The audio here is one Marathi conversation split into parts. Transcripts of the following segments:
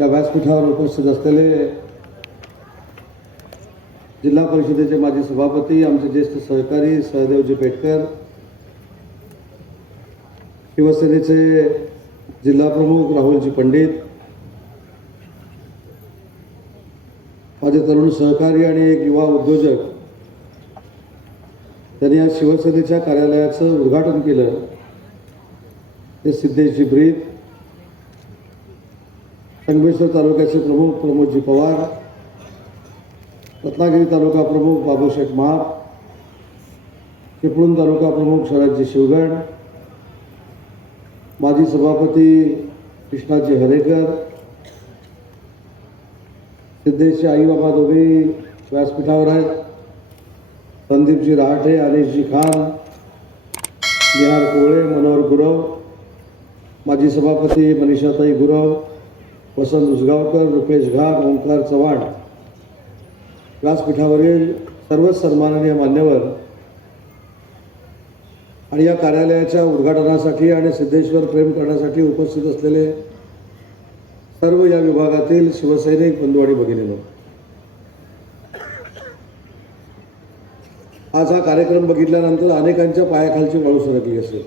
या व्यासपीठावर उपस्थित असलेले जिल्हा परिषदेचे माजी सभापती आमचे ज्येष्ठ सहकारी सहदेवजी पेटकर शिवसेनेचे जिल्हाप्रमुख राहुलजी पंडित माझे तरुण सहकारी आणि एक युवा उद्योजक त्यांनी आज शिवसेनेच्या कार्यालयाचं उद्घाटन केलं. ते सिद्धेश जिब्रीत संगमेश्वर तालुक्याचे प्रमुख प्रमोदजी पवार रत्नागिरी तालुका प्रमुख बाबूशेठ महाप चिपळूण तालुका प्रमुख शरदजी शिवगण माजी सभापती कृष्णाजी हरेकर सिद्धेशचे आई बाबा व्यासपीठावर आहेत संदीपजी रहाटे अनिशजी खान निहार कोळे मनोहर गुरव माजी सभापती मनीषाताई गुरव वसंत उसगावकर रुपेश घाग ओंकार चव्हाण. व्यासपीठावरील सर्वच सन्माननीय मान्यवर आणि या कार्यालयाच्या उद्घाटनासाठी आणि सिद्धेश्वर प्रेम करण्यासाठी उपस्थित असलेले सर्व या विभागातील शिवसैनिक बंधू आणि भगिनीनो. आज हा कार्यक्रम बघितल्यानंतर अनेकांच्या पायाखालची वाळू सरकली असेल.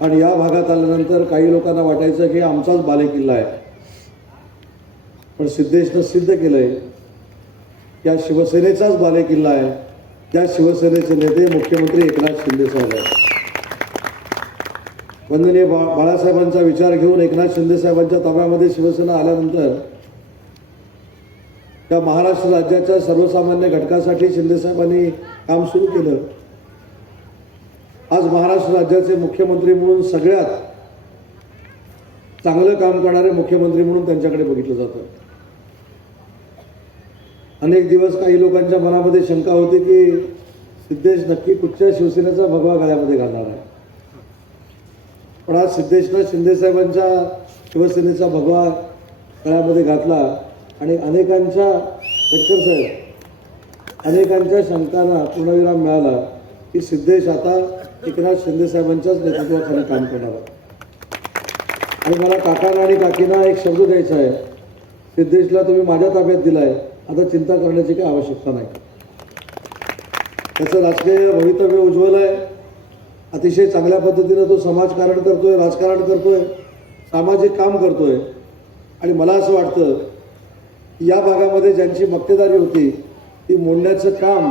आणि या भागात आल्यानंतर काही लोकांना वाटायचं की आमचाच बालेकिल्ला आहे. पण सिद्धेशनं सिद्ध केलंय त्या शिवसेनेचाच बालेकिल्ला आहे. त्या शिवसेनेचे नेते मुख्यमंत्री एकनाथ शिंदे साहेब आहेत. वंदनीय बा बाळासाहेबांचा विचार घेऊन एकनाथ शिंदे साहेबांच्या ताब्यामध्ये शिवसेना आल्यानंतर त्या महाराष्ट्र राज्याच्या सर्वसामान्य घटकासाठी शिंदे साहेबांनी काम सुरू केलं. आज महाराष्ट्र राज्याचे मुख्यमंत्री म्हणून सगळ्यात चांगलं काम करणारे मुख्यमंत्री म्हणून त्यांच्याकडे बघितलं जातं. अनेक दिवस काही लोकांच्या मनामध्ये शंका होती की सिद्धेश नक्की कुठच्या शिवसेनेचा भगवा गळ्यामध्ये घालणार आहे? पण आज सिद्धेशनं शिंदेसाहेबांच्या शिवसेनेचा भगवा गळ्यामध्ये घातला आणि अनेकांच्या पेटकर साहेब अनेकांच्या शंकांना पूर्णविराम मिळाला की सिद्धेश आता एकनाथ शिंदेसाहेबांच्याच नेतृत्वाखाली काम करणार आहोत. आणि मला काकांना आणि काकींना एक शब्द द्यायचा आहे. सिद्धेशला तुम्ही माझ्या ताब्यात दिलाय. आता चिंता करण्याची काही आवश्यकता नाही. त्याचं राजकीय भवितव्य उज्ज्वल आहे. अतिशय चांगल्या पद्धतीनं तो समाजकारण करतोय राजकारण करतोय सामाजिक काम करतोय. आणि मला असं वाटतं या भागामध्ये ज्यांची मक्तेदारी होती ती मोडण्याचं काम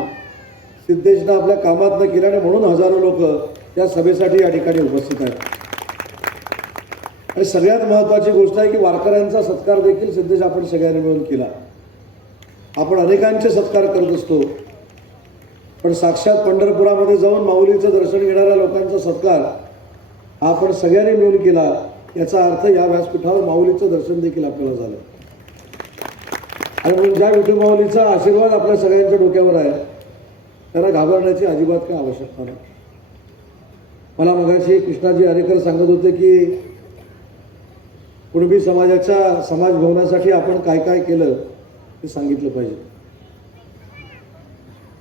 सिद्धेशनं आपल्या कामात न केल्याने म्हणून हजारो लोक त्या सभेसाठी या ठिकाणी उपस्थित आहेत. आणि सगळ्यात महत्त्वाची गोष्ट आहे की वारकऱ्यांचा सत्कार देखील सिद्धेश आपण सगळ्यांनी मिळून केला. आपण अनेकांचे सत्कार करत असतो. पण साक्षात पंढरपुरामध्ये जाऊन माऊलीचं दर्शन घेणाऱ्या लोकांचा सत्कार हा आपण सगळ्यांनी मिळून केला याचा अर्थ या व्यासपीठावर माऊलीचं दर्शन देखील आपल्याला झालं. आणि म्हणून ज्या विठू माऊलीचा आशीर्वाद आपल्या सगळ्यांच्या डोक्यावर आहे त्याला घाबरण्याची अजिबात काही आवश्यकता नाही. मला मगाशी कृष्णाजी अरेकर सांगत होते की कुणबी समाजाच्या समाज भवनासाठी आपण काय काय केलं ते सांगितलं पाहिजे.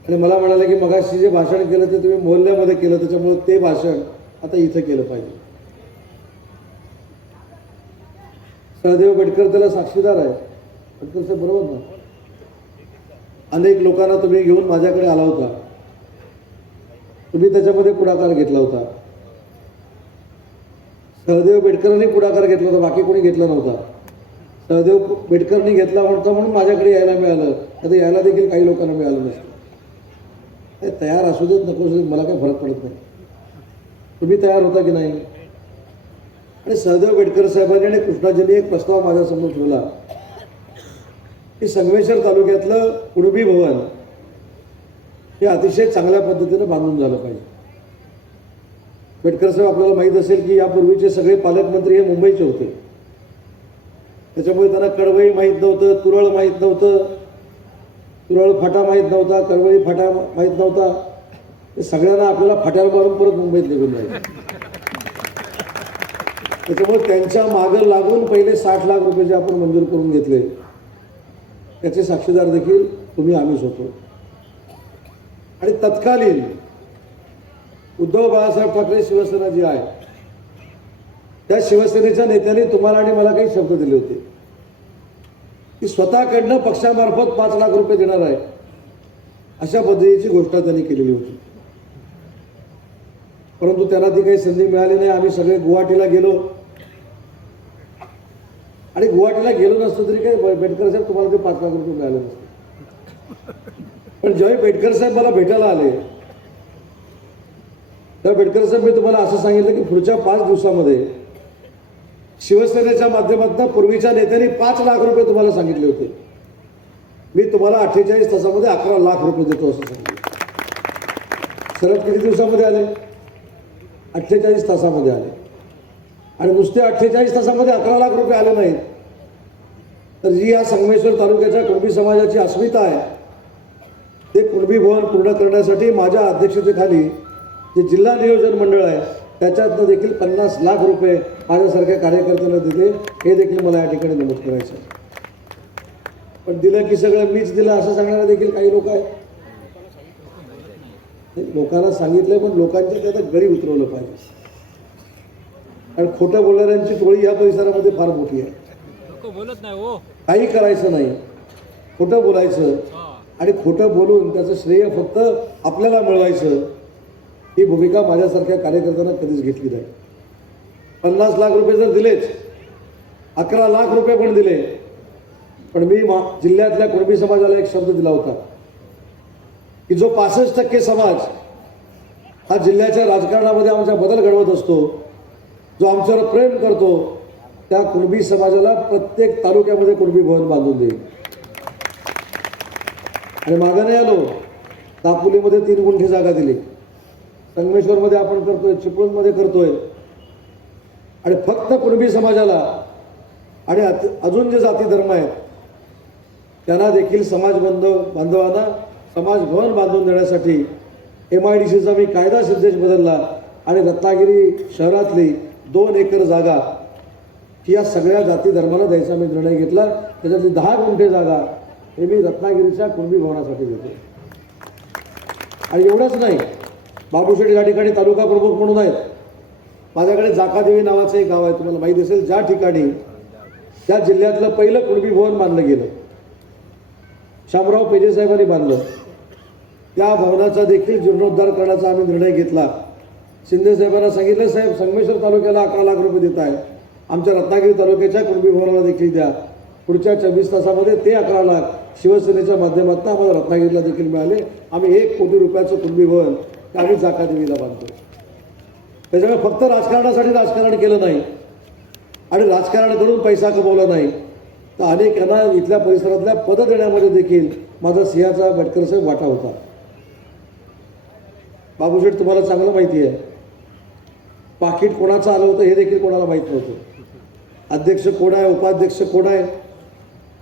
आणि मला म्हणाले की मगाशी जे भाषण केलं ते तुम्ही मोहल्ल्यामध्ये केलं त्याच्यामुळे ते भाषण आता इथं केलं पाहिजे. सहदेव बेटकर त्याला साक्षीदार आहे बेटकर साहेब बरोबर ना? अनेक लोकांना तुम्ही घेऊन माझ्याकडे आला होता. तुम्ही त्याच्यामध्ये पुढाकार घेतला होता. सहदेव बेडकरांनी पुढाकार घेतला होता बाकी कोणी घेतला नव्हता. सहदेव बेडकरनी घेतला म्हणतो म्हणून माझ्याकडे यायला मिळालं. आता यायला देखील काही लोकांना मिळालं नसतं. ते तयार असू देत नको असू देत मला काही फरक पडत नाही. तुम्ही तयार होता की नाही? आणि सहदेव बेडकर साहेबांनी आणि कृष्णाजींनी एक प्रस्ताव माझ्यासमोर ठेवला. की संगमेश्वर तालुक्यातलं कुणबी भवन हे अतिशय चांगल्या पद्धतीनं बांधून झालं पाहिजे. पेटकर साहेब आपल्याला माहीत असेल की यापूर्वीचे सगळे पालकमंत्री हे मुंबईचे होते. त्याच्यामुळे त्यांना कडवई माहीत नव्हतं तुरळ माहीत नव्हतं तुरळ फाटा माहीत नव्हता कडवळी फाटा माहीत नव्हता. ते सगळ्यांना आपल्याला फाट्यावर मारून परत मुंबईत निघून जायचं. त्याच्यामुळे त्यांच्या मागं लागून पहिले साठ लाख रुपये जे आपण मंजूर करून घेतले त्याचे साक्षीदार देखील तुम्ही आम्हीच होतो. आणि तत्कालीन उद्धव बाळासाहेब ठाकरे शिवसेना जी आहे त्या शिवसेनेच्या नेत्यांनी तुम्हाला आणि मला काही शब्द दिले होते. की स्वतःकडनं पक्षामार्फत पाच लाख रुपये देणार आहे अशा पद्धतीची घोषणा त्यांनी केलेली होती. परंतु त्यांना ती काही संधी मिळाली नाही. आम्ही सगळे गुवाहाटीला गेलो. आणि गुवाहाटीला गेलो नसतो तरी काही बेटकर साहेब तुम्हाला ते पाच लाख रुपये मिळाले नसते. पण ज्यावेळी बेटकर साहेब मला भेटायला आले तेव्हा बेटकर साहेब मी तुम्हाला असं सांगितलं की पुढच्या पाच दिवसामध्ये शिवसेनेच्या माध्यमातून पूर्वीच्या नेत्यांनी पाच लाख रुपये तुम्हाला सांगितले होते. मी तुम्हाला अठ्ठेचाळीस तासामध्ये अकरा लाख रुपये देतो असं सांगितलं. सरळ किती दिवसामध्ये आले? अठ्ठेचाळीस तासामध्ये आले. आणि नुसते अठ्ठेचाळीस तासामध्ये अकरा लाख रुपये आले नाहीत. तर जी या संगमेश्वर तालुक्याच्या कुणबी समाजाची अस्मिता आहे ते कुणबी भवन पूर्ण करण्यासाठी माझ्या अध्यक्षतेखाली जे जिल्हा नियोजन मंडळ आहे त्याच्यातनं देखील पन्नास लाख रुपये माझ्यासारख्या कार्यकर्त्यांना दिले हे देखील मला या ठिकाणी नमूद करायचं. पण दिलं की सगळं मीच दिलं असं सांगणारे देखील काही लोक आहेत. लोकांना सांगितलंय पण लोकांच्या ते आता गळी उतरवलं पाहिजे. कारण खोटं बोलणाऱ्यांची टोळी या परिसरामध्ये फार मोठी आहे. हो. काही करायचं नाही. खोटं बोलायचं. आणि खोटं बोलून त्याचं श्रेय फक्त आपल्याला मिळवायचं ही भूमिका माझ्यासारख्या कार्यकर्त्यांना कधीच घेतली नाही. पन्नास लाख रुपये जर दिलेच अकरा लाख रुपये पण दिले पण मी मा जिल्ह्यातल्या कुणबी समाजाला एक शब्द दिला होता की जो पासष्ट टक्के समाज हा जिल्ह्याच्या राजकारणामध्ये आमचा बदल घडवत असतो जो आमच्यावर प्रेम करतो त्या कुणबी समाजाला प्रत्येक तालुक्यामध्ये कुणबी भवन बांधून देईल. आणि मागं नाही आलो. दापोलीमध्ये तीन गुंठी जागा दिली. संगमेश्वरमध्ये आपण करतोय चिपळूणमध्ये करतोय. आणि फक्त कुणबी समाजाला आणि अजून जे जाती धर्म आहेत त्यांना देखील समाज बांधव बांधवांना समाज भवन बांधून देण्यासाठी एम आय डी सीचा मी कायदा सिद्धेश बदलला आणि रत्नागिरी शहरातली दोन एकर जागा ही या सगळ्या जाती धर्माला द्यायचा मी निर्णय घेतला. त्याच्यातली दहा गुंठे जागा हे मी रत्नागिरीच्या कुणबी भवनासाठी देतो. आणि एवढंच नाही बाबूशेठ या ठिकाणी तालुका प्रमुख म्हणून आहेत. माझ्याकडे जाकादेवी नावाचं एक गाव आहे तुम्हाला माहीत असेल ज्या ठिकाणी त्या जिल्ह्यातलं पहिलं कुणबी भवन बांधलं गेलं. शामराव पेजेसाहेबांनी बांधलं. त्या भवनाचा देखील जीर्णोद्धार करण्याचा आम्ही निर्णय घेतला. शिंदे साहेबांना सांगितलं साहेब संगमेश्वर तालुक्याला अकरा लाख रुपये देत आहे. आमच्या रत्नागिरी तालुक्याच्या कुणबी भवनाला देखील द्या. पुढच्या चोवीस तासामध्ये ते अकरा लाख शिवसेनेच्या माध्यमातून आम्हाला रत्नागिरीला देखील मिळाले. आम्ही एक कोटी रुपयाचं कुंभीभवन आम्ही जाका देवीला जाकादेवीला बांधतो. त्याच्यामुळे फक्त राजकारणासाठी राजकारण केलं नाही. आणि राजकारण करून पैसा कमवला नाही. तर अनेकांना इथल्या परिसरातल्या पदं देण्यामध्ये देखील माझा सिंहाचा भटकर साहेब वाटा होता. बाबूशेठ तुम्हाला चांगलं माहिती आहे. पाकिट कोणाचं आलं होतं हे देखील कोणाला माहीत नव्हतं. अध्यक्ष कोण आहे उपाध्यक्ष कोण आहे?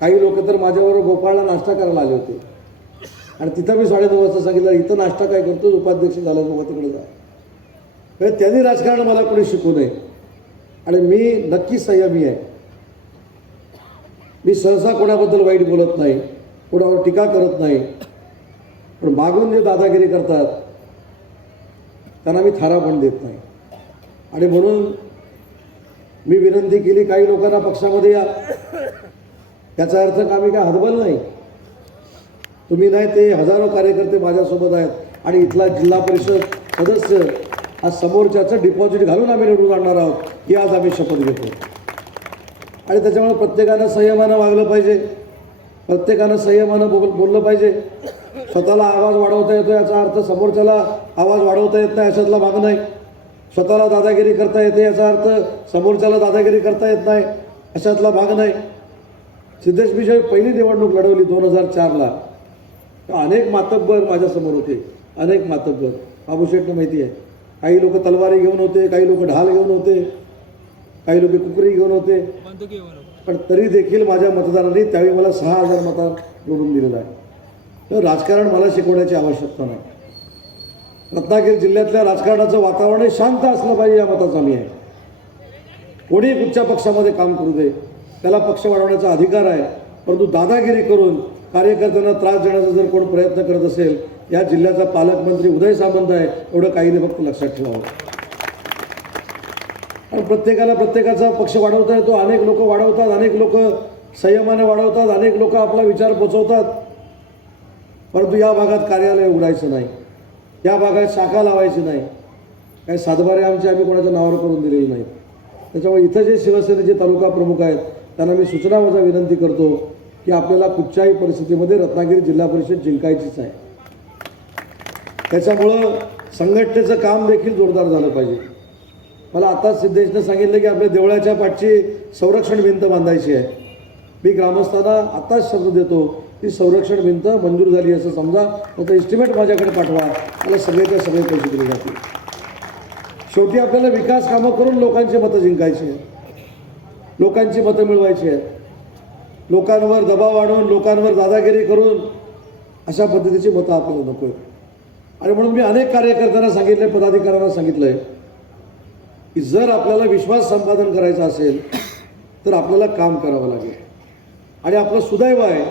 काही लोक तर माझ्याबरोबर गोपाळला नाश्ता करायला आले होते. आणि तिथं मी साडेनऊ वाजता सांगितलं इथं नाश्ता काय करतो उपाध्यक्ष झाला बाबा तिकडे जा. म्हणजे त्यांनी राजकारण मला कोणी शिकू नये. आणि मी नक्की संयमी आहे. मी सहसा कोणाबद्दल वाईट बोलत नाही कोणावर टीका करत नाही. पण मागून जे दादागिरी करतात त्यांना मी थारा पण देत नाही. आणि म्हणून मी विनंती केली काही लोकांना पक्षामध्ये या याचा अर्थ का आम्ही काय हतबल नाही? तुम्ही नाही ते हजारो कार्यकर्ते माझ्यासोबत आहेत आणि इथला जिल्हा परिषद सदस्य हा समोरच्याचं डिपॉझिट घालून आम्ही निवडून आणणार आहोत ही आज आम्ही शपथ घेतो. आणि त्याच्यामुळे प्रत्येकानं संयमानं वागलं पाहिजे. प्रत्येकानं संयमानं बोल बोललं पाहिजे. स्वतःला आवाज वाढवता येतो याचा अर्थ समोरच्याला आवाज वाढवता येत नाही अशातला भाग नाही. स्वतःला दादागिरी करता येते याचा अर्थ समोरच्याला दादागिरी करता येत नाही अशातला भाग नाही. सिद्धेश मी पहिली निवडणूक लढवली दोन हजार चारला. तर अनेक मातब्बर माझ्यासमोर होते. अनेक मातब्बर. बाबूशेठनं माहिती आहे. काही लोक तलवारी घेऊन होते काही लोक ढाल घेऊन होते काही लोक कुकरी घेऊन होते. पण तरी देखील माझ्या मतदारांनी त्यावेळी मला सहा हजार मतां निवडून दिलेलं आहे. तर राजकारण मला शिकवण्याची आवश्यकता नाही. रत्नागिरी जिल्ह्यातल्या राजकारणाचं वातावरण हे शांत असलं पाहिजे या मताचा मी आहे. कोणी कुठच्या पक्षामध्ये काम करू दे. त्याला पक्ष वाढवण्याचा अधिकार आहे. परंतु दादागिरी करून कार्यकर्त्यांना त्रास देण्याचा जर कोण प्रयत्न करत असेल या जिल्ह्याचा पालकमंत्री उदय सामंत आहे एवढं काही नाही फक्त लक्षात ठेवावं. कारण प्रत्येकाला प्रत्येकाचा पक्ष वाढवता येतो. अनेक लोक वाढवतात अनेक लोक संयमाने वाढवतात अनेक लोक आपला विचार पोचवतात. परंतु या भागात कार्यालय उघडायचं नाही. या भागात शाखा लावायची नाही. काही सातबारे आमचे आम्ही कोणाच्या नावावर करून दिलेली नाहीत. त्याच्यामुळे इथं जे शिवसेनेचे तालुका प्रमुख आहेत त्यांना मी सूचना माझा विनंती करतो की आपल्याला कुठच्याही परिस्थितीमध्ये रत्नागिरी जिल्हा परिषद जिंकायचीच आहे. त्याच्यामुळं संघटनेचं काम देखील जोरदार झालं पाहिजे. मला आताच सिद्धेशनं सांगितलं की आपल्या देवळाच्या पाठची संरक्षण भिंत बांधायची आहे. मी ग्रामस्थांना आताच शब्द देतो ती संरक्षण भिंत मंजूर झाली असं समजा फक्त एस्टिमेट माझ्याकडे पाठवा. मला सगळेच्या सगळे पैसे दिले जातील. शेवटी आपल्याला विकास कामं करून लोकांची मतं जिंकायची आहेत. लोकांची मतं मिळवायची आहेत. लोकांवर दबाव आणून लोकांवर दादागिरी करून अशा पद्धतीची मतं आपल्याला नको आहेत. आणि म्हणून मी अनेक कार्यकर्त्यांना सांगितले पदाधिकाऱ्यांना सांगितलं आहे की जर आपल्याला विश्वास संपादन करायचा असेल तर आपल्याला काम करावं लागेल. आणि आपलं सुदैव आहे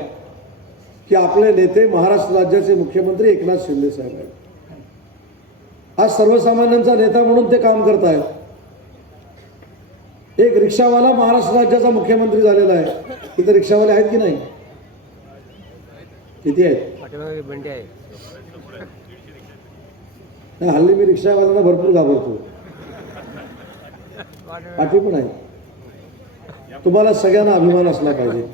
की आपले नेते महाराष्ट्र राज्याचे मुख्यमंत्री एकनाथ शिंदे साहेब आहेत. आज सर्वसामान्यांचा नेता म्हणून ते काम करत आहेत एक रिक्षावाला महाराष्ट्र राज्याचा मुख्यमंत्री झालेला आहे. इथे रिक्षावाले आहेत की नाही? किती आहेत? हल्ली मी रिक्षावाल्यांना भरपूर घाबरतो. पाठी पण आहे. तुम्हाला सगळ्यांना अभिमान असला पाहिजे.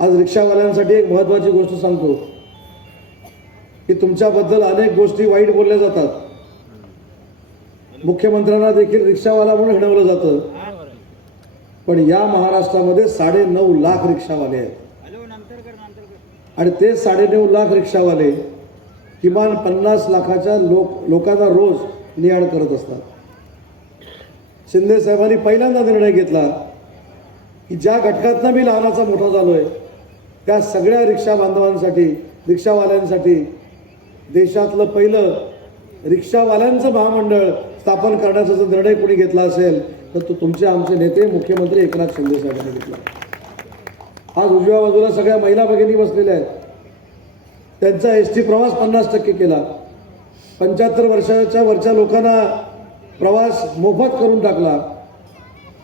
आज रिक्षावाल्यांसाठी एक महत्वाची गोष्ट सांगतो. की तुमच्याबद्दल अनेक गोष्टी वाईट बोलल्या जातात. मुख्यमंत्र्यांना देखील रिक्षावाला म्हणून हिणवलं जातं. पण या महाराष्ट्रामध्ये साडे नऊ लाख रिक्षावाले आहेत. आणि ते साडेनऊ लाख रिक्षावाले किमान पन्नास लाखाच्या लोक लोकांना रोज नियाण करत असतात. शिंदे साहेबांनी पहिल्यांदा निर्णय घेतला की ज्या घटकातनं मी लहानाचा मोठा झालो आहे त्या सगळ्या रिक्षा बांधवांसाठी रिक्षावाल्यांसाठी देशातलं पहिलं रिक्षावाल्यांचं महामंडळ स्थापन करण्याचा जर निर्णय कोणी घेतला असेल तर तो तुमचे आमचे नेते मुख्यमंत्री एकनाथ शिंदे साहेबांनी घेतला. आज उजव्या बाजूला सगळ्या महिला भगिनी बसलेल्या आहेत. त्यांचा एस टी प्रवास पन्नास टक्के केला. पंच्याहत्तर वर्षाच्या वरच्या लोकांना प्रवास मोफत करून टाकला.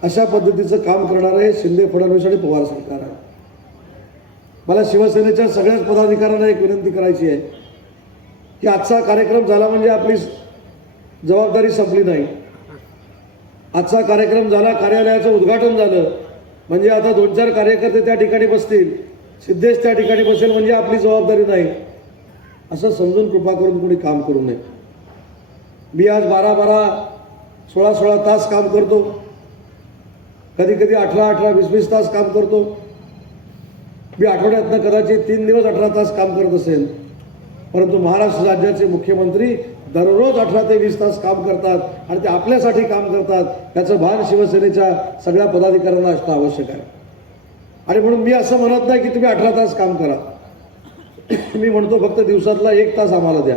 अशा पद्धतीचं काम करणारं हे शिंदे फडणवीस आणि पवार सरकार आहे. मला शिवसेनेच्या सगळ्याच पदाधिकाऱ्यांना एक विनंती करायची आहे की आजचा कार्यक्रम झाला म्हणजे आपली जबाबदारी संपली नाही. आजचा कार्यक्रम झाला कार्यालयाचं उद्घाटन झालं. म्हणजे आता दोन चार कार्यकर्ते त्या ठिकाणी बसतील. सिद्धेश त्या ठिकाणी बसेल म्हणजे आपली जबाबदारी नाही. असं समजून कृपा करून कोणी काम करू नये. मी आज बारा बारा सोळा सोळा तास काम करतो. कधी कधी अठरा अठरा वीस वीस तास काम करतो. मी आठवड्यातनं कदाचित तीन दिवस अठरा तास काम करत असेल. परंतु महाराष्ट्र राज्याचे मुख्यमंत्री दररोज अठरा ते वीस तास काम करतात आणि ते आपल्यासाठी काम करतात. त्याचं भान शिवसेनेच्या सगळ्या पदाधिकाऱ्यांना असणं आवश्यक आहे. आणि म्हणून मी असं म्हणत नाही की तुम्ही अठरा तास काम करा. मी म्हणतो फक्त दिवसातला एक तास आम्हाला द्या.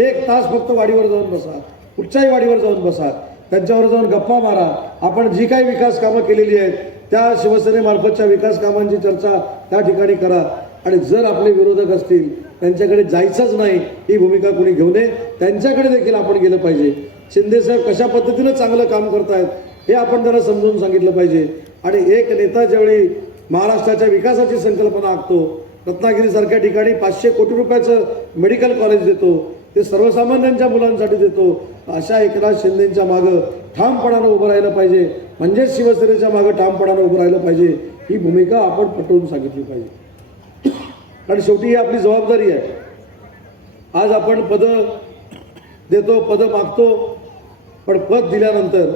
एक तास फक्त वाडीवर जाऊन बसा. कुठच्याही वाडीवर जाऊन बसा. त्यांच्यावर जाऊन गप्पा मारा. आपण जी काही विकास कामं केलेली आहेत त्या शिवसेनेमार्फतच्या विकास कामांची चर्चा त्या ठिकाणी करा. आणि जर आपले विरोधक असतील त्यांच्याकडे जायचंच नाही ही भूमिका कोणी घेऊ नये. त्यांच्याकडे देखील आपण गेलं पाहिजे. शिंदेसाहेब कशा पद्धतीनं चांगलं काम करतायत हे आपण त्यांना समजून सांगितलं पाहिजे. आणि एक नेता ज्यावेळी महाराष्ट्राच्या विकासाची संकल्पना आखतो रत्नागिरीसारख्या ठिकाणी पाचशे कोटी रुपयाचं मेडिकल कॉलेज देतो ते सर्वसामान्यांच्या मुलांसाठी देतो अशा एकनाथ शिंदेच्या मागं ठामपणानं उभं राहिलं पाहिजे. म्हणजेच शिवसेनेच्या मागं ठामपणानं उभं राहिलं पाहिजे. ही भूमिका आपण पटवून सांगितली पाहिजे. कारण शेवटी ही आपली जबाबदारी आहे. आज आपण पदं देतो पदं मागतो पण पद दिल्यानंतर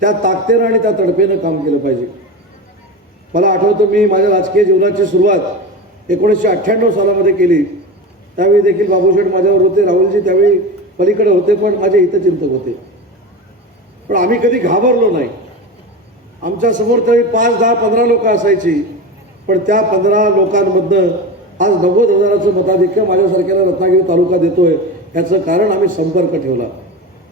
त्या ताकदीनं आणि त्या तडफेनं काम केलं पाहिजे. मला आठवतं मी माझ्या राजकीय जीवनाची सुरुवात एकोणीसशे अठ्ठ्याण्णव सालामध्ये केली. त्यावेळी देखील बाबूशेठ माझ्यावर होते राहुलजी त्यावेळी पलीकडे होते पण माझे हितचिंतक होते. पण आम्ही कधी घाबरलो नाही. आमच्यासमोर तरी पाच दहा पंधरा लोकं असायची. पण त्या पंधरा लोकांमधनं आज नव्वद हजाराचं मताधिक्य माझ्यासारख्याला रत्नागिरी तालुका देतोय याचं कारण आम्ही संपर्क ठेवला.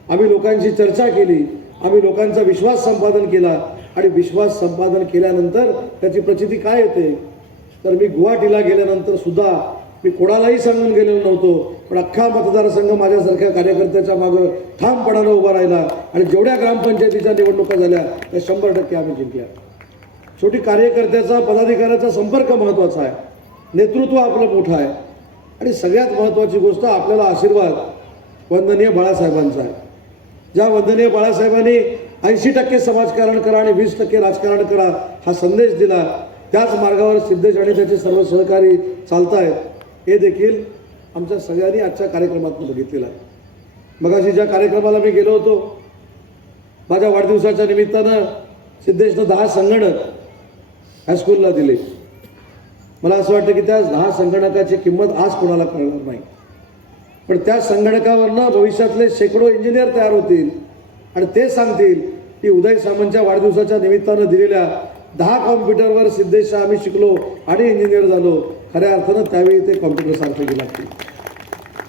आम्ही लोकांशी चर्चा केली आम्ही लोकांचा विश्वास संपादन केला आणि विश्वास संपादन केल्यानंतर त्याची प्रचिती काय येते? तर मी गुवाहाटीला गेल्यानंतर सुद्धा मी कोणालाही सांगून गेलेलो नव्हतो पण अख्खा मतदारसंघ माझ्यासारख्या कार्यकर्त्याच्या मागं ठामपणानं उभा राहिला आणि जेवढ्या ग्रामपंचायतीच्या निवडणुका झाल्या त्या शंभर टक्के आम्ही जिंकल्या. शेवटी कार्यकर्त्याचा पदाधिकाऱ्याचा संपर्क महत्त्वाचा आहे. नेतृत्व आपलं मोठं आहे. आणि सगळ्यात महत्त्वाची गोष्ट आपल्याला आशीर्वाद वंदनीय बाळासाहेबांचा आहे. ज्या वंदनीय बाळासाहेबांनी ऐंशी टक्के समाजकारण करा आणि वीस टक्के राजकारण करा हा संदेश दिला त्याच मार्गावर सिद्धेश आणि त्याचे सर्व सहकारी चालत आहेत हे देखील आमच्या सगळ्यांनी आजच्या कार्यक्रमातून बघितलेलं आहे. मगाशी ज्या कार्यक्रमाला मी गेलो होतो माझ्या वाढदिवसाच्या निमित्तानं सिद्धेशनं दहा संगणक हायस्कूलला दिले. मला असं वाटतं की त्या दहा संगणकाची किंमत आज कोणाला कळणार नाही. पण त्या संगणकावरनं भविष्यातले शेकडो इंजिनियर तयार होतील आणि ते सांगतील की उदय सामंतच्या वाढदिवसाच्या निमित्तानं दिलेल्या दहा कॉम्प्युटरवर सिद्धेश आम्ही शिकलो आणि इंजिनियर झालो. खऱ्या अर्थानं त्यावेळी ते कॉम्प्युटर सारखे लागतील.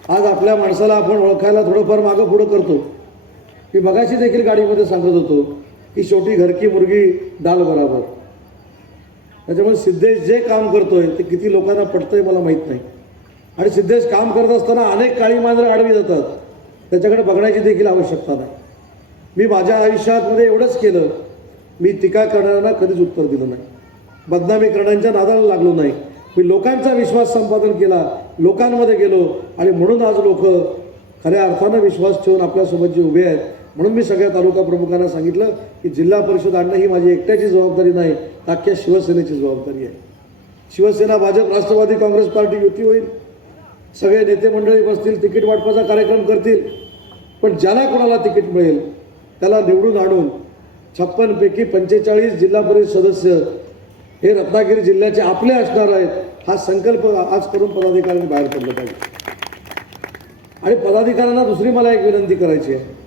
आज आपल्या माणसाला आपण ओळखायला थोडंफार मागं पुढं करतो. मी बघाशी देखील गाडीमध्ये सांगत होतो की शेवटी घरकी मुर्गी दाल बराबर. त्याच्यामुळे सिद्धेश जे काम करतोय ते किती लोकांना पटतंय मला माहीत नाही. आणि सिद्धेश काम करत असताना अनेक काळी मांजरं आडवी जातात. त्याच्याकडे बघण्याची देखील आवश्यकता नाही. मी माझ्या आयुष्यामध्ये एवढंच केलं. मी टीका करणाऱ्यांना कधीच उत्तर दिलं नाही. बदनामी करण्याच्या नादाला लागलो नाही. मी लोकांचा विश्वास संपादन केला. लोकांमध्ये गेलो. आणि म्हणून आज लोक खऱ्या अर्थानं विश्वास ठेवून आपल्यासोबत जे उभे आहेत म्हणून मी सगळ्या तालुका प्रमुखांना सांगितलं की जिल्हा परिषद आणणं ही माझी एकट्याची जबाबदारी नाही अख्ख्या शिवसेनेची जबाबदारी आहे. शिवसेना भाजप राष्ट्रवादी काँग्रेस पार्टी युती होईल. सगळे नेते मंडळी बसतील तिकीट वाटपाचा कार्यक्रम करतील. पण ज्याला कोणाला तिकीट मिळेल त्याला निवडून आणून छप्पनपैकी पंचेचाळीस जिल्हा परिषद सदस्य हे रत्नागिरी जिल्ह्याचे आपले असणार आहेत हा संकल्प आज करून पदाधिकाऱ्यांनी बाहेर पडलं पाहिजे. आणि पदाधिकाऱ्यांना दुसरी मला एक विनंती करायची आहे.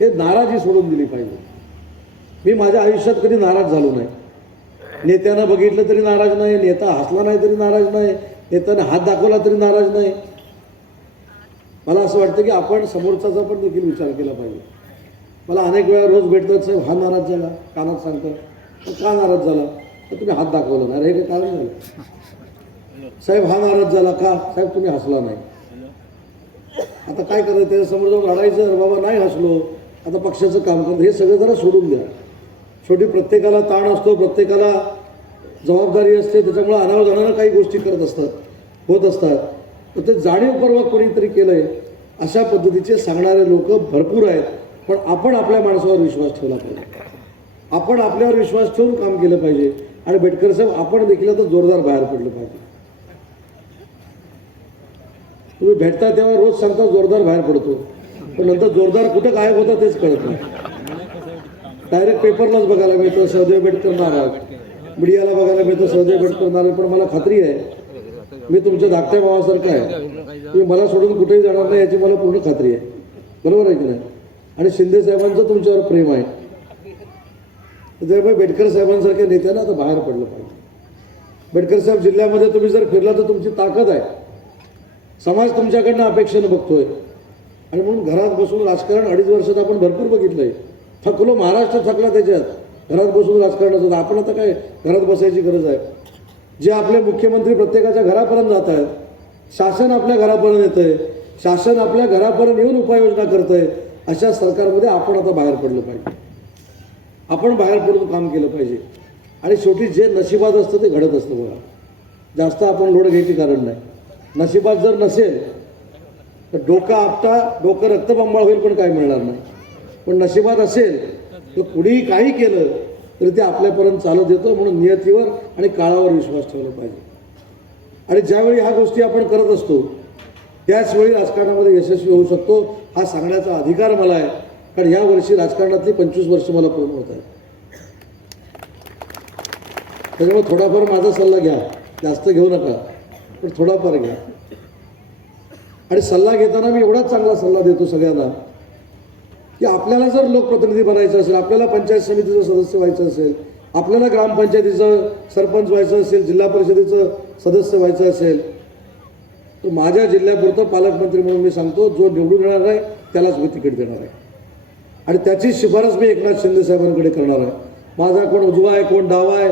हे नाराजी सोडून दिली पाहिजे. मी माझ्या आयुष्यात कधी नाराज झालो नाही. नेत्यानं बघितलं तरी नाराज नाही नेता हसला नाही तरी नाराज नाही नेत्यानं हात दाखवला तरी नाराज नाही. मला असं वाटतं की आपण समोरच्याचा पण देखील विचार केला पाहिजे. मला अनेक वेळा रोज भेटतात साहेब हा नाराज झाला. कानात सांगतात का नाराज झाला? तर तुम्ही हात दाखवला नाही. अरे हे काय कारण झालं? साहेब हा नाराज झाला का? साहेब तुम्ही हसला नाही. आता काय करायचं? त्याच्यासमोर जाऊन लढायचं बाबा नाही हसलो. आता पक्षाचं काम करणं हे सगळं जरा सोडून द्या. शेवटी प्रत्येकाला ताण असतो प्रत्येकाला जबाबदारी असते त्याच्यामुळे अनावधानानं काही गोष्टी करत असतात होत असतात. तर ते जाणीवपूर्वक कोणीतरी केलं आहे अशा पद्धतीचे सांगणारे लोक भरपूर आहेत. पण आपण आपल्या माणसावर विश्वास ठेवला पाहिजे. आपण आपल्यावर विश्वास ठेवून काम केलं पाहिजे. आणि बेटकर साहेब आपण देखील आता जोरदार बाहेर पडलं पाहिजे. तुम्ही भेटता तेव्हा रोज सांगता जोरदार बाहेर पडतो. पण नंतर जोरदार कुठं गायब होता तेच कळत नाही. डायरेक्ट पेपरलाच बघायला मिळतं सहदेव बेटकर नाराज मीडियाला बघायला मिळतं सहदेव बेटकर नाराज पण मला खात्री आहे मी तुमच्या धाकट्या भावासारखं आहे. तुम्ही मला सोडून कुठेही जाणार नाही याची मला पूर्ण खात्री आहे. बरोबर आहे की नाही? आणि शिंदे साहेबांचं तुमच्यावर प्रेम आहे. तर त्यामुळे बेडकर साहेबांसारख्या नेत्यांना आता बाहेर पडलं पाहिजे. बेडकर साहेब जिल्ह्यामध्ये तुम्ही जर फिरला तर तुमची ताकद आहे. समाज तुमच्याकडनं अपेक्षेनं बघतोय. आणि म्हणून घरात बसून राजकारण अडीच वर्षात आपण भरपूर बघितलंय. थकलो महाराष्ट्र थकला त्याच्यात. घरात बसून राजकारणाचं तर आपण आता काय घरात बसायची गरज आहे? जे आपले मुख्यमंत्री प्रत्येकाच्या घरापर्यंत जात आहेत शासन आपल्या घरापर्यंत येतं आहे शासन आपल्या घरापर्यंत येऊन उपाययोजना करत आहे अशा सरकारमध्ये आपण आता बाहेर पडलं पाहिजे. आपण बाहेर पडून काम केलं पाहिजे. आणि शेवटी जे नशिबात असतं ते घडत असतं बघा. जास्त आपण लोड घ्यायची कारण नाही. नशिबात जर नसेल तर डोकं आपटा डोकं रक्तबंबाळ होईल पण काय मिळणार नाही. पण नशिबात असेल तर कुणीही काही केलं तरी ते आपल्यापर्यंत चालत येतं म्हणून नियतीवर आणि काळावर विश्वास ठेवला पाहिजे. आणि ज्यावेळी ह्या गोष्टी आपण करत असतो त्याचवेळी राजकारणामध्ये यशस्वी होऊ शकतो हा सांगण्याचा अधिकार मला आहे. कारण या वर्षी राजकारणातली पंचवीस वर्ष मला पूर्ण होत आहेत. त्याच्यामुळे थोडाफार माझा सल्ला घ्या. जास्त घेऊ नका पण थोडाफार घ्या. आणि सल्ला घेताना मी एवढाच चांगला सल्ला देतो सगळ्यांना की आपल्याला जर लोकप्रतिनिधी बनायचं असेल आपल्याला पंचायत समितीचं सदस्य व्हायचं असेल आपल्याला ग्रामपंचायतीचं सरपंच व्हायचं असेल जिल्हा परिषदेचं सदस्य व्हायचं असेल तर माझ्या जिल्ह्यापुरतं पालकमंत्री म्हणून मी सांगतो जो निवडून येणार आहे त्यालाच मी तिकीट देणार आहे. आणि त्याची शिफारस मी एकनाथ शिंदे साहेबांकडे करणार आहे. माझा कोण उजवा आहे कोण डावा आहे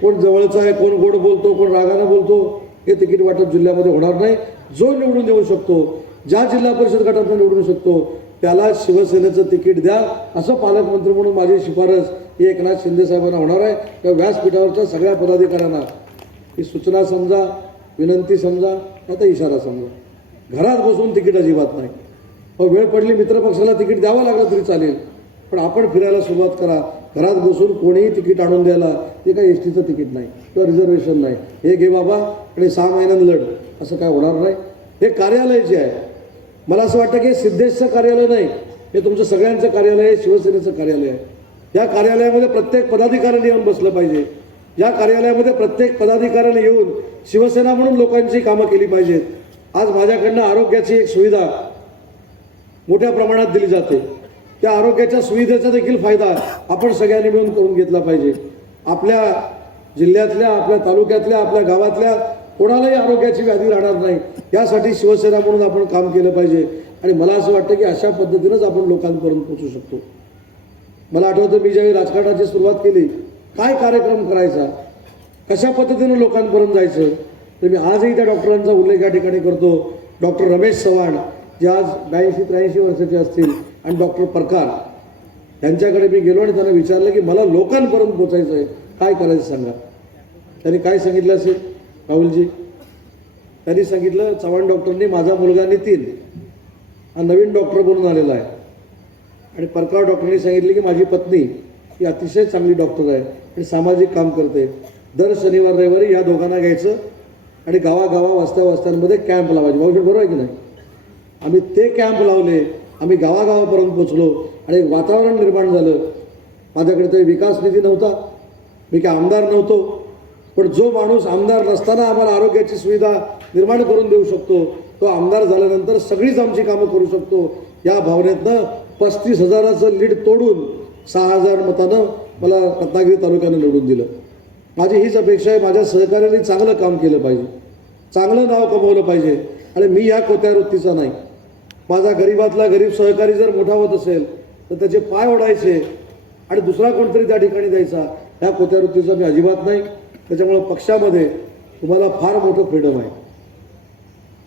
कोण जवळचा आहे कोण गोड बोलतो कोण रागानं बोलतो हे तिकीट वाटप जिल्ह्यामध्ये होणार नाही. जो निवडून येऊ शकतो ज्या जिल्हा परिषद गटातून निवडून शकतो त्याला शिवसेनेचं तिकीट द्या असं पालकमंत्री म्हणून माझी शिफारस ही एकनाथ शिंदे साहेबांना होणार आहे. त्या व्यासपीठावरच्या सगळ्या पदाधिकाऱ्यांना ही सूचना समजा विनंती समजा आता इशारा समजा. घरात बसून तिकीट अजिबात नाही. वेळ पडली मित्रपक्षाला तिकीट द्यावं लागलं तरी चालेल. पण आपण फिरायला सुरुवात करा. घरात बसून कोणीही तिकीट आणून द्यायला ते काही एस टीचं तिकीट नाही किंवा रिझर्वेशन नाही. हे घे बाबा आणि सहा महिन्यानं लढ. असं काय होणार नाही. हे कार्यालय जे आहे मला असं वाटतं की हे सिद्धेशचं कार्यालय नाही हे तुमचं सगळ्यांचं कार्यालय आहे शिवसेनेचं कार्यालय आहे. या कार्यालयामध्ये प्रत्येक पदाधिकाऱ्यांनी येऊन बसलं पाहिजे. या कार्यालयामध्ये प्रत्येक पदाधिकाऱ्याने येऊन शिवसेना म्हणून लोकांची कामं केली पाहिजेत. आज माझ्याकडनं आरोग्याची एक सुविधा मोठ्या प्रमाणात दिली जाते. त्या आरोग्याच्या सुविधेचा देखील फायदा आपण सगळ्यांनी मिळून करून घेतला पाहिजे. आपल्या जिल्ह्यातल्या आपल्या तालुक्यातल्या आपल्या गावातल्या कोणालाही आरोग्याची व्याधी राहणार नाही यासाठी शिवसेना म्हणून आपण काम केलं पाहिजे. आणि मला असं वाटतं की अशा पद्धतीनंच आपण लोकांपर्यंत पोहोचू शकतो. मला आठवतं मी ज्यावेळी राजकारणाची सुरुवात केली काय कार्यक्रम करायचा कशा पद्धतीनं लोकांपर्यंत जायचं तर मी आजही त्या डॉक्टरांचा उल्लेख या ठिकाणी करतो. डॉक्टर रमेश चव्हाण जे आज ब्याऐंशी त्र्याऐंशी वर्षाचे असतील आणि डॉक्टर परकार यांच्याकडे मी गेलो आणि त्यांना विचारलं की मला लोकांपर्यंत पोचायचं आहे. काय करायचं सांगा? त्यांनी काय सांगितलं असेल? राहुलजी त्यांनी सांगितलं चव्हाण डॉक्टरनी माझा मुलगा नितीन हा नवीन डॉक्टर बनून आलेला आहे. आणि परकार डॉक्टरांनी सांगितले की माझी पत्नी ही अतिशय चांगली डॉक्टर आहे आणि सामाजिक काम करते. दर शनिवार रविवारी या दोघांना घ्यायचं आणि गावागावा वस्त्या वस्त्यांमध्ये कॅम्प लावायचे. भाऊ बरोबर आहे की नाही? आम्ही ते कॅम्प लावले. आम्ही गावागावापर्यंत पोचलो आणि एक वातावरण निर्माण झालं. माझ्याकडे तरी विकास निधी नव्हता. मी काय आमदार नव्हतो. पण जो माणूस आमदार नसताना आम्हाला आरोग्याची सुविधा निर्माण करून देऊ शकतो तो आमदार झाल्यानंतर सगळीच आमची कामं करू शकतो. या भावनेतनं पस्तीस हजाराचं लीड तोडून सहा हजार मतानं मला रत्नागिरी तालुक्यानं निवडून दिलं. माझी हीच अपेक्षा आहे माझ्या सहकार्याने चांगलं काम केलं पाहिजे. चांगलं नाव कमवलं पाहिजे. आणि मी या कोत्या वृत्तीचा नाही. माझा गरीबातला गरीब सहकारी जर मोठा होत असेल तर त्याचे पाय ओढायचे आणि दुसरा कोणतरी त्या ठिकाणी द्यायचा. ह्या कोत्यावृत्तीचा मी अजिबात नाही. त्याच्यामुळं पक्षामध्ये तुम्हाला फार मोठं फ्रीडम आहे.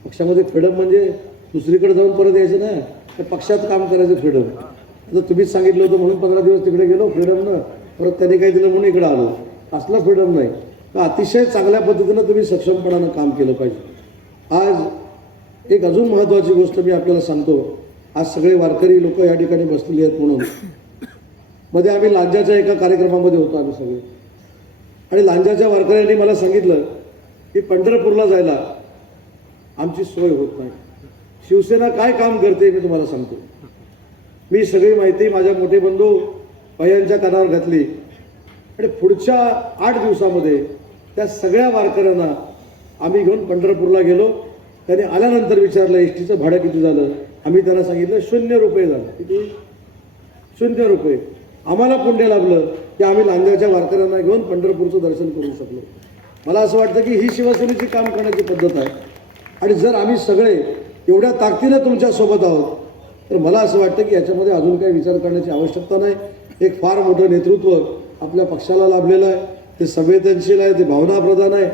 पक्षामध्ये फ्रीडम म्हणजे दुसरीकडे जाऊन परत यायचं नाही तर पक्षात काम करायचं फ्रीडम आता तुम्हीच सांगितलं होतं म्हणून पंधरा दिवस तिकडे गेलो फ्रीडमनं परत त्यांनी काही दिलं म्हणून इकडे आलो. असलं फ्रीडम नाही. तर अतिशय चांगल्या पद्धतीनं तुम्ही सक्षमपणानं काम केलं पाहिजे. आज एक अजून महत्त्वाची गोष्ट मी आपल्याला सांगतो. आज सगळे वारकरी लोक या ठिकाणी बसलेली आहेत म्हणून. मध्ये आम्ही लांजाच्या एका कार्यक्रमामध्ये होतो आम्ही सगळे. आणि लांजाच्या वारकऱ्यांनी मला सांगितलं की पंढरपूरला जायला आमची सोय होत नाही. शिवसेना काय काम करते मी तुम्हाला सांगतो. मी सगळी माहिती माझ्या मोठे बंधू भैयांच्या कानावर घातली. आणि पुढच्या आठ दिवसामध्ये त्या सगळ्या वारकऱ्यांना आम्ही घेऊन पंढरपूरला गेलो. त्यांनी आल्यानंतर विचारलं एस टीचं भाडं किती झालं? आम्ही त्यांना सांगितलं शून्य रुपये झालं. किती? शून्य रुपये. आम्हाला पुण्य लाभलं की आम्ही लांजाच्या वारकऱ्यांना घेऊन पंढरपूरचं दर्शन करू शकलो. मला असं वाटतं की ही शिवसेनेची काम करण्याची पद्धत आहे. आणि जर आम्ही सगळे एवढ्या ताकदीनं तुमच्यासोबत आहोत तर मला असं वाटतं की याच्यामध्ये अजून काही विचार करण्याची आवश्यकता नाही. एक फार मोठं नेतृत्व आपल्या पक्षाला लाभलेलं आहे. ते संवेदनशील आहे ते भावनाप्रधान आहे.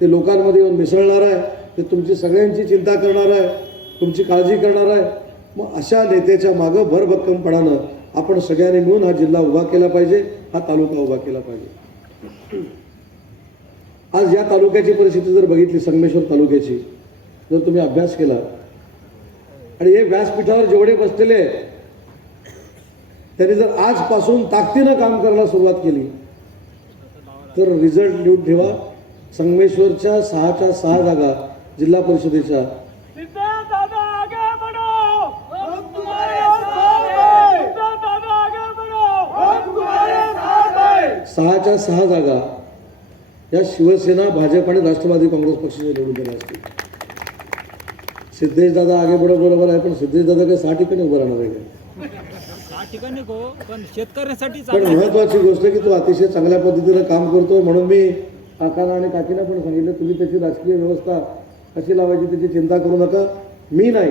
ते लोकांमध्ये येऊन मिसळणार आहे. ते तुमची सगळ्यांची चिंता करणार आहे तुमची काळजी करणार आहे. मग अशा नेत्याच्या मागं भरभक्कमपणानं आपण सगळ्यांनी मिळून हा जिल्हा उभा केला पाहिजे हा तालुका उभा केला पाहिजे. आज या तालुक्याची परिस्थिती जर बघितली संगमेश्वर तालुक्याची जर तुम्ही अभ्यास केला आणि हे व्यासपीठावर जेवढे बसलेले त्यांनी जर आजपासून ताकदीनं काम करायला सुरुवात केली तर रिझल्ट लिहून ठेवा. संगमेश्वरच्या सहाच्या सहा जागा जिल्हा परिषदेच्या सहाच्या सहा जागा या शिवसेना भाजप आणि राष्ट्रवादी काँग्रेस पक्षाचे निवडून देणार असतील सिद्धेश दादा आगे बडो बरोबर आहे पण सिद्धेश दादा काही सहा ठिकाणी उभं राहणार आहे पण. महत्वाची गोष्ट की तो अतिशय चांगल्या पद्धतीनं काम करतो म्हणून मी काकांना आणि काकीना पण सांगितलं तुम्ही त्याची राजकीय व्यवस्था कशी लावायची त्याची चिंता करू नका. मी नाही.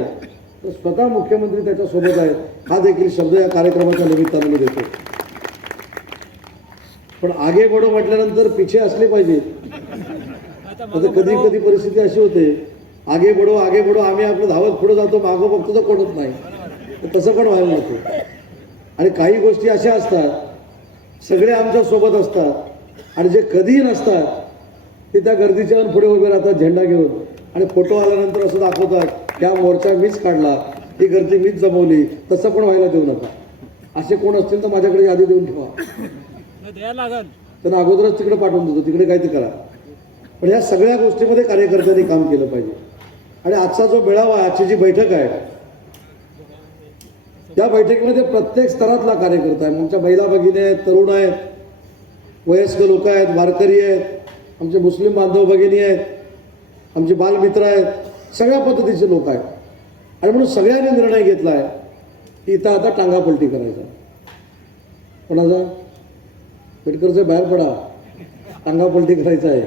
तर स्वतः मुख्यमंत्री त्याच्यासोबत आहेत. हा देखील शब्द या कार्यक्रमाच्या निमित्तानं मी देतो. पण आगे बडो म्हटल्यानंतर पिछे असले पाहिजे. आता कधी कधी परिस्थिती अशी होते. आगे बडो आगे बडो आम्ही आपलं धावत पुढे जातो मागो बघतो तर कोणत नाही. तर तसं पण व्हायला नको. आणि काही गोष्टी अशा असतात सगळे आमच्यासोबत असतात. आणि जे कधीही नसतात ते त्या गर्दीच्या पुढे उभे राहतात झेंडा घेऊन. आणि फोटो आल्यानंतर असं दाखवतात हा मोर्चा मीच काढला ही गर्दी मीच जमवली तसं पण व्हायला देऊ नका. असे कोण असतील तर माझ्याकडे यादी देऊन ठेवा. त्यांना अगोदरच तिकडे पाठवून देतो तिकडे काय ते करा. पण ह्या सगळ्या गोष्टीमध्ये कार्यकर्त्यांनी काम केलं पाहिजे. आणि आजचा जो मेळावा आहे, आजची जी बैठक आहे या बैठकीमध्ये प्रत्येक स्तरातला कार्यकर्ता आहे. आमच्या महिला भगिनी आहेत तरुण आहेत वयस्क लोक आहेत वारकरी आहेत आमचे मुस्लिम बांधव भगिनी आहेत आमचे बालमित्र आहेत सगळ्या पद्धतीचे लोक आहेत. आणि म्हणून सगळ्यांनी निर्णय घेतला आहे की इथं आता टांगापलटी करायचा. कोणाचा? पेटकरचे बाहेर पडा. टांगापलटी करायचा आहे.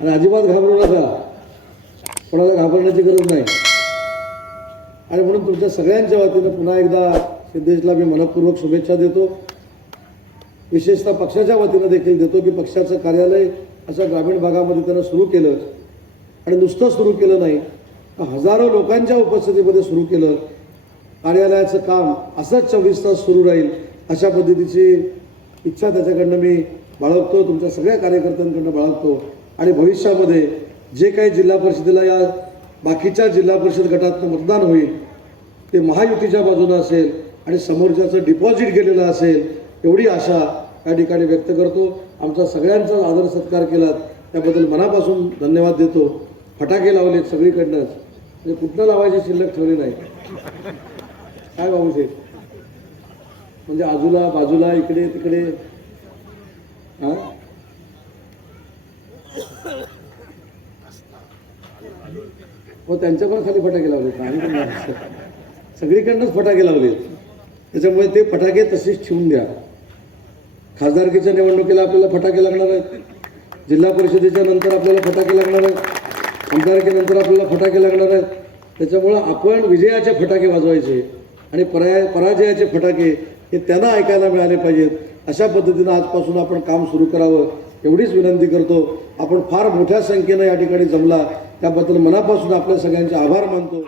आणि अजिबात घाबरू नका. कोणाला घाबरण्याची गरज नाही. आणि म्हणून तुमच्या सगळ्यांच्या वतीनं पुन्हा एकदा सिद्धेशला मी मनपूर्वक शुभेच्छा देतो. विशेषतः पक्षाच्या वतीनं देखील देतो की पक्षाचं कार्यालय अशा ग्रामीण भागामध्ये त्यांना सुरू केलं. आणि नुसतं सुरू केलं नाही तर हजारो लोकांच्या उपस्थितीमध्ये सुरू केलं कार्यालयाचं काम असंच चोवीस तास सुरू राहील अशा पद्धतीची इच्छा त्याच्याकडनं मी बाळगतो तुमच्या सगळ्या कार्यकर्त्यांकडनं बाळगतो. आणि भविष्यामध्ये जे काही जिल्हा परिषदेला या बाकीच्या जिल्हा परिषद गटातनं मतदान होईल ते महायुतीच्या बाजूनं असेल आणि समोरच्याचं डिपॉझिट गेलेलं असेल एवढी आशा या ठिकाणी व्यक्त करतो. आमचा सगळ्यांचा आदर सत्कार केलात त्याबद्दल मनापासून धन्यवाद देतो. फटाके लावलेत सगळीकडनंच. म्हणजे कुठनं लावायची शिल्लक ठेवली नाही. काय बाबू म्हणजे आजूला बाजूला इकडे तिकडे? हा? हो त्यांच्या पण खाली फटाके लावलेत आम्ही पण लावले. सगळीकडनंच फटाके लावलेत त्याच्यामुळे ते फटाके तसेच ठेवून द्या. खासदारकीच्या निवडणुकीला आपल्याला फटाके लागणार आहेत. जिल्हा परिषदेच्या नंतर आपल्याला फटाके लागणार आहेत. आमदारकीनंतर आपल्याला फटाके लागणार आहेत. त्याच्यामुळं आपण विजयाचे फटाके वाजवायचे आणि पराय पराजयाचे फटाके हे त्यांना ऐकायला मिळाले पाहिजेत. अशा पद्धतीनं आजपासून आपण काम सुरू करावं एवढीच विनंती करतो. आपण फार मोठ्या संख्येनं या ठिकाणी जमला. त्याबद्दल मनापासून आपल्या सगळ्यांचे आभार मानतो.